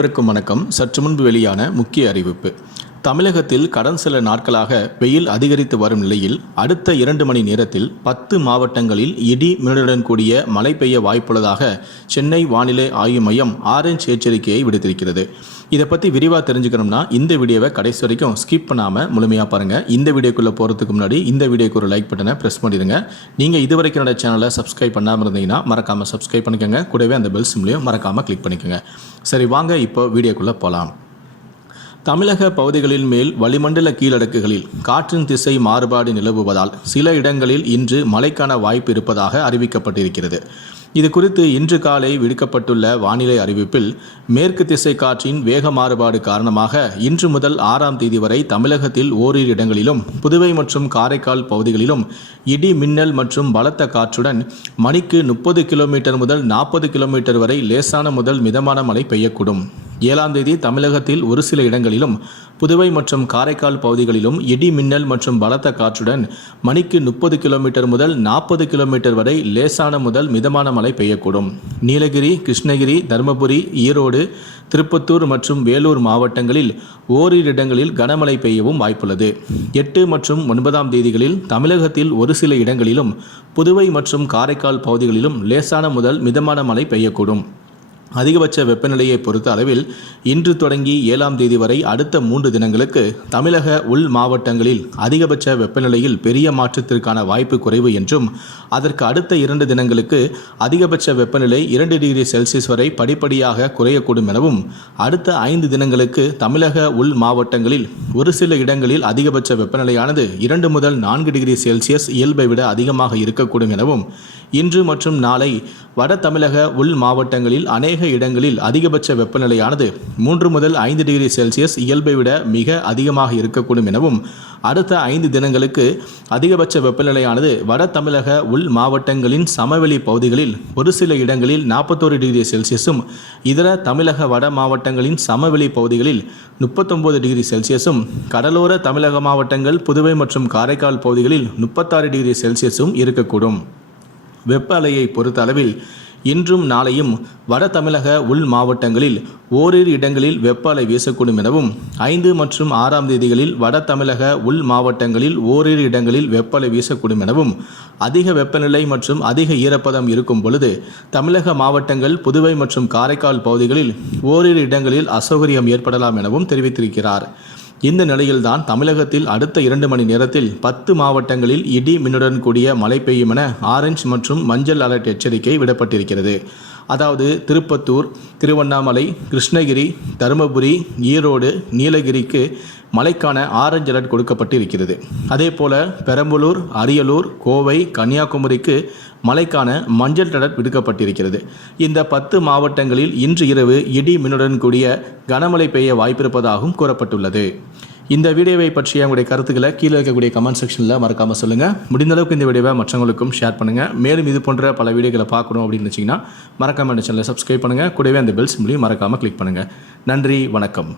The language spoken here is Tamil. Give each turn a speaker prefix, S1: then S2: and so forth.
S1: அனைவருக்கும் வணக்கம். சற்று முன்பு வெளியான முக்கிய அறிவிப்பு. தமிழகத்தில் கடந்த சில நாட்களாக வெயில் அதிகரித்து வரும் நிலையில் அடுத்த இரண்டு மணி நேரத்தில் பத்து மாவட்டங்களில் இடி மின்னலுடன் கூடிய மழை பெய்ய வாய்ப்புள்ளதாக சென்னை வானிலை ஆய்வு மையம் ஆரஞ்ச் எச்சரிக்கையை விடுத்திருக்கிறது. இதை பற்றி விரிவாக தெரிஞ்சுக்கணும்னா இந்த வீடியோவை கடைசி வரைக்கும் ஸ்கிப் பண்ணாமல் முழுமையாக பாருங்கள் இந்த வீடியோக்குள்ளே போகிறதுக்கு முன்னாடி இந்த வீடியோக்கு ஒரு லைக் பட்டனை ப்ரெஸ் பண்ணிடுங்க. நீங்கள் இது வரைக்கும் என்னோட சேனலை சப்ஸ்கிரைப் பண்ணாமல் இருந்தீங்கன்னா மறக்காமல் சப்ஸ்கிரைப் பண்ணிக்கோங்க. கூடவே அந்த பெல் சிம்லையும் மறக்காமல் கிளிக் பண்ணிக்கோங்க. சரி வாங்க இப்போ வீடியோக்குள்ளே போகலாம் தமிழக பகுதிகளின் மேல் வளிமண்டல கீழடுக்குகளில் காற்றின் திசை மாறுபாடு நிலவுவதால் சில இடங்களில் இன்று மழைக்கான வாய்ப்பு இருப்பதாக அறிவிக்கப்பட்டிருக்கிறது. இது குறித்து இன்று காலை விடுக்கப்பட்டுள்ள வானிலை அறிவிப்பில் மேற்கு திசை காற்றின் வேக மாறுபாடு காரணமாக இன்று முதல் ஆறாம் தேதி வரை தமிழகத்தில் ஓரிரு இடங்களிலும் புதுவை மற்றும் காரைக்கால் பகுதிகளிலும் இடி மின்னல் மற்றும் பலத்த காற்றுடன் மணிக்கு முப்பது கிலோமீட்டர் முதல் நாற்பது கிலோமீட்டர் வரை லேசான முதல் மிதமான மழை பெய்யக்கூடும். ஏழாம் தேதி தமிழகத்தில் ஒரு சில இடங்களிலும் புதுவை மற்றும் காரைக்கால் பகுதிகளிலும் இடி மின்னல் மற்றும் பலத்த காற்றுடன் மணிக்கு முப்பது கிலோமீட்டர் முதல் நாற்பது கிலோமீட்டர் வரை லேசான முதல் மிதமான மழை பெய்யக்கூடும். நீலகிரி கிருஷ்ணகிரி தருமபுரி ஈரோடு திருப்பத்தூர் மற்றும் வேலூர் மாவட்டங்களில் ஓரிரு இடங்களில் கனமழை பெய்யவும் வாய்ப்புள்ளது. எட்டு மற்றும் ஒன்பதாம் தேதிகளில் தமிழகத்தில் ஒரு சில இடங்களிலும் புதுவை மற்றும் காரைக்கால் பகுதிகளிலும் லேசான முதல் மிதமான மழை பெய்யக்கூடும். அதிகபட்ச வெப்பநிலையை பொறுத்த அளவில் இன்று தொடங்கி ஏழாம் தேதி வரை அடுத்த மூன்று தினங்களுக்கு தமிழக உள் மாவட்டங்களில் அதிகபட்ச வெப்பநிலையில் பெரிய மாற்றத்திற்கான வாய்ப்பு குறைவு என்றும் அதற்கு அடுத்த இரண்டு தினங்களுக்கு அதிகபட்ச வெப்பநிலை இரண்டு டிகிரி செல்சியஸ் வரை படிப்படியாக குறையக்கூடும் எனவும் அடுத்த ஐந்து தினங்களுக்கு தமிழக உள் மாவட்டங்களில் ஒரு சில இடங்களில் அதிகபட்ச வெப்பநிலையானது இரண்டு முதல் நான்கு டிகிரி செல்சியஸ் இயல்பை விட அதிகமாக இருக்கக்கூடும் எனவும் இன்று மற்றும் நாளை வட தமிழக உள் மாவட்டங்களில் அநேக இடங்களில் அதிகபட்ச வெப்பநிலையானது மூன்று முதல் ஐந்து டிகிரி செல்சியஸ் இயல்பை விட மிக அதிகமாக இருக்கக்கூடும் எனவும் அடுத்த ஐந்து தினங்களுக்கு அதிகபட்ச வெப்பநிலையானது வட தமிழக உள் மாவட்டங்களின் சமவெளி பகுதிகளில் ஒரு சில இடங்களில் நாற்பத்தோரு டிகிரி செல்சியஸும் இதர தமிழக வட மாவட்டங்களின் சமவெளி பகுதிகளில் முப்பத்தொன்பது டிகிரி செல்சியஸும் கடலோர தமிழக மாவட்டங்கள் புதுவை மற்றும் காரைக்கால் பகுதிகளில் முப்பத்தாறு டிகிரி செல்சியஸும் இருக்கக்கூடும். வெப்ப அலையை பொறுத்த அளவில் இன்றும் நாளையும் வட தமிழக உள் மாவட்டங்களில் ஓரிரு இடங்களில் வெப்ப அலை வீசக்கூடும் எனவும் ஐந்து மற்றும் ஆறாம் தேதிகளில் வட தமிழக உள் மாவட்டங்களில் ஓரிரு இடங்களில் வெப்ப அலை வீசக்கூடும் எனவும் அதிக வெப்பநிலை மற்றும் அதிக ஈரப்பதம் இருக்கும் பொழுது தமிழக மாவட்டங்கள் புதுவை மற்றும் காரைக்கால் பகுதிகளில் ஓரிரு இடங்களில் அசௌகரியம் ஏற்படலாம் எனவும் தெரிவித்திருக்கிறார். இந்த நிலையில்தான் தமிழகத்தில் அடுத்த இரண்டு மணி நேரத்தில் பத்து மாவட்டங்களில் இடி மின்னுடன் கூடிய மழை பெய்யும் என ஆரஞ்சு மற்றும் மஞ்சள் அலர்ட் எச்சரிக்கை விடப்பட்டிருக்கிறது. அதாவது திருப்பத்தூர் திருவண்ணாமலை கிருஷ்ணகிரி தருமபுரி ஈரோடு நீலகிரிக்கு மழைக்கான ஆரஞ்சு அலர்ட் கொடுக்கப்பட்டு இருக்கிறது அதே போல பெரம்பலூர் அரியலூர் கோவை கன்னியாகுமரிக்கு மழைக்கான மஞ்சள் அலர்ட் விடுக்கப்பட்டிருக்கிறது. இந்த பத்து மாவட்டங்களில் இன்று இரவு இடி மின்னுடன் கூடிய கனமழை பெய்ய வாய்ப்பிருப்பதாகவும் கூறப்பட்டுள்ளது. இந்த வீடியோவை பற்றிய உங்களுடைய கருத்துக்களை கீழே இருக்கக்கூடிய கமெண்ட் செக்ஷனில் மறக்காமல் சொல்லுங்கள் முடிந்த அளவுக்கு இந்த வீடியோவை மற்றவங்களுக்கும் ஷேர் பண்ணுங்கள் மேலும் இது போன்ற பல வீடியோக்களை பார்க்கணும் அப்படின்னு வச்சிங்கன்னா மறக்காமல் இந்த சேனலை சப்ஸ்கிரைப் பண்ணுங்கள் கூடவே அந்த பெல்ஸ் சிம்லையும் மறக்காமல் கிளிக் பண்ணுங்கள் நன்றி வணக்கம்.